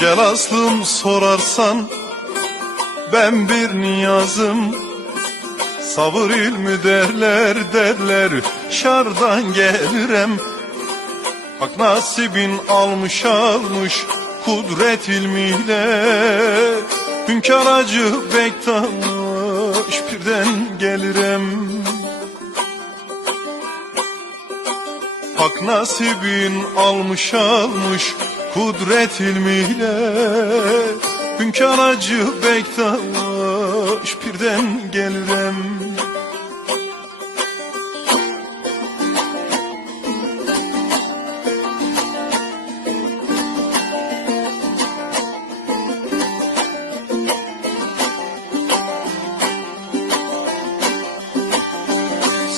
Gel aslım sorarsan ben bir niyazım. Sabır ilmi derler derler şardan gelirem. Hak nasibin almış almış kudret ilmiyle. Hünkâr acı bektaş birden gelirem. Hak nasibin almış almış kudret ilmiyle Hünkâr acı bektaş birden gelirem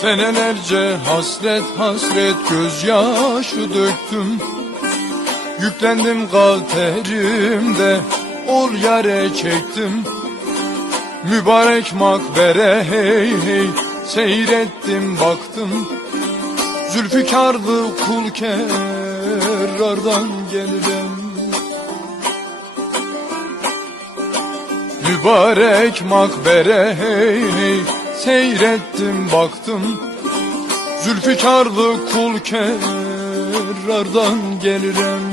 Senelerce hasret hasret gözyaşı döktüm Yüklendim kalterimde ol yare çektim. Mübarek makbere hey hey seyrettim baktım. Zülfikarlı kul kerrardan gelirim Mübarek makbere hey hey Seyrettim baktım. Zülfikarlı kul kerrardan gelirim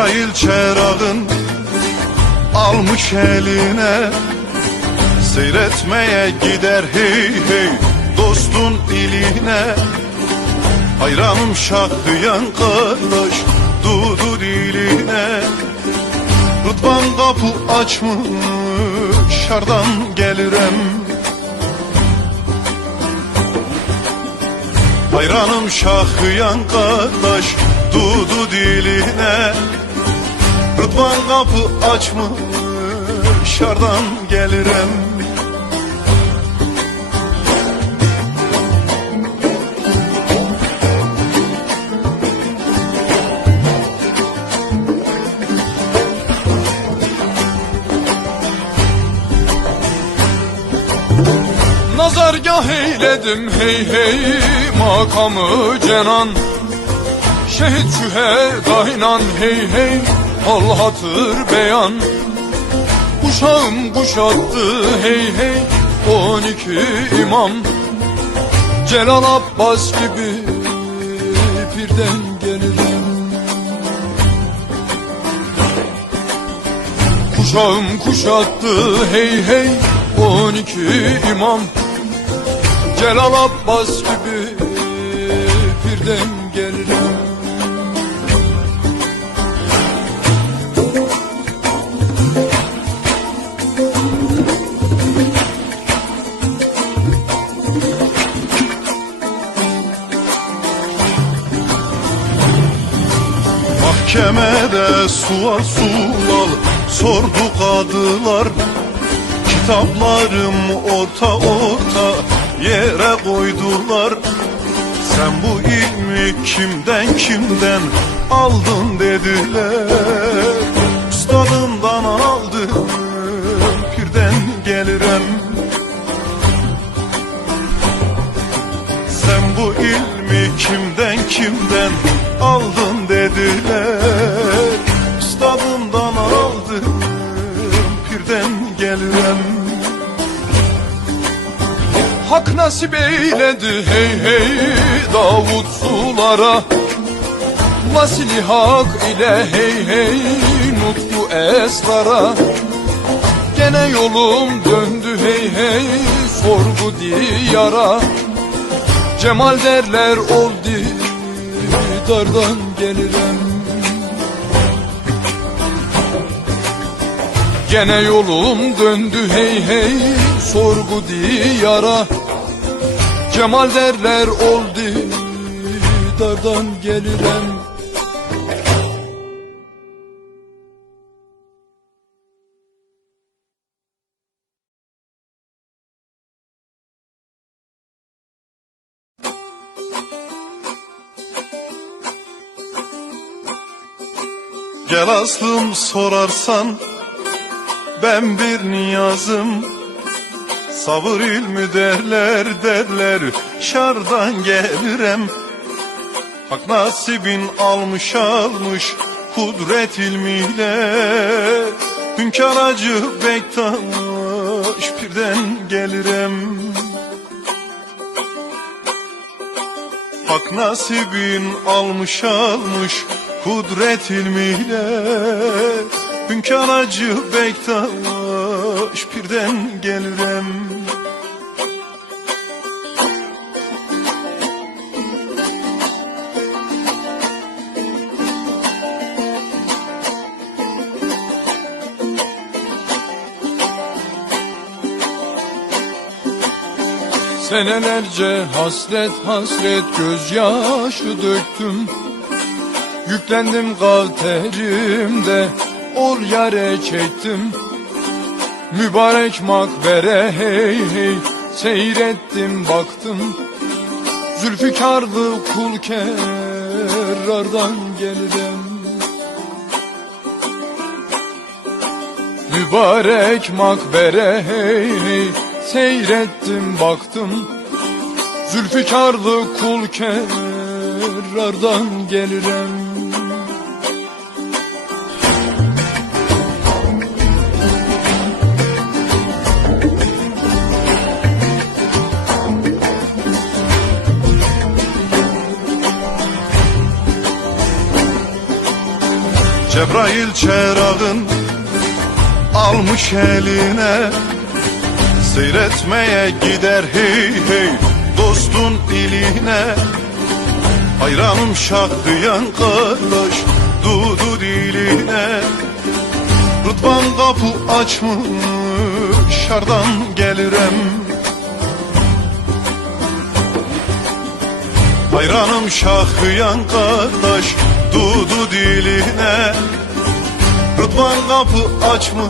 Cebrail çerağın almış eline. Seyretmeye gider hey hey dostun iline. Hayranım şahıyan kardeş dudu diline. Rıdvan kapı açmış şardan gelirem. Hayranım şahıyan kardeş dudu diline Rıdvan kapı açmış şardan gelirem. Nazargah eyledim hey hey makamı cenan. Şehit şühedaynan hey hey al hatır beyan. Kuşağım kuşattı hey hey on iki imam. Celal Abbas gibi birden gelirim. Kuşağım kuşattı hey hey on iki imam. Celal Abbas gibi birden Mahkemede sual sual sordu kadılar. Kitaplarım orta orta yere koydular. Sen bu ilmi kimden kimden aldın dediler. Üstadımdan aldım pirden gelirim Sen bu ilmi kimden kimden aldın dediler. Üstadımdan aldım pirden gelirim Hak nasip eyledi hey hey Davut sulara. Vasili hak ile hey hey Nutku esrara. Gene yolum döndü hey hey Sorgu diyara. Cemal derler oldu Dardan gelirim. Gene yolum döndü hey hey sorgu diyara. Cemal derler oldu dardan gelirim Gel aslım sorarsan ben bir niyazım. Sabır ilmi derler derler şardan gelirem. Hak nasibin almış almış kudret ilmiyle. Hünkâr acı Bektaş birden gelirem. Hak nasibin almış almış kudret ilmiyle Hünkâr acı Bektaş birden gelirem Senelerce hasret hasret gözyaşı döktüm Yüklendim kalterimde ol yare çektim. Mübarek makbere hey hey seyrettim baktım. Zülfikarlı kul kerrardan gelirim Mübarek makbere hey hey seyrettim baktım. Zülfikarlı kul kerrardan gelirim Cebrail çerağın almış eline. Seyretmeye gider hey hey dostun iline. Hayranım diyen kardeş dudu diline. Rıdvan kapı açmış şardan gelirem. Hayranım şahıyan kardeş dudu diline Rıdvan kapı açmış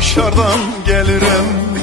şardan gelirem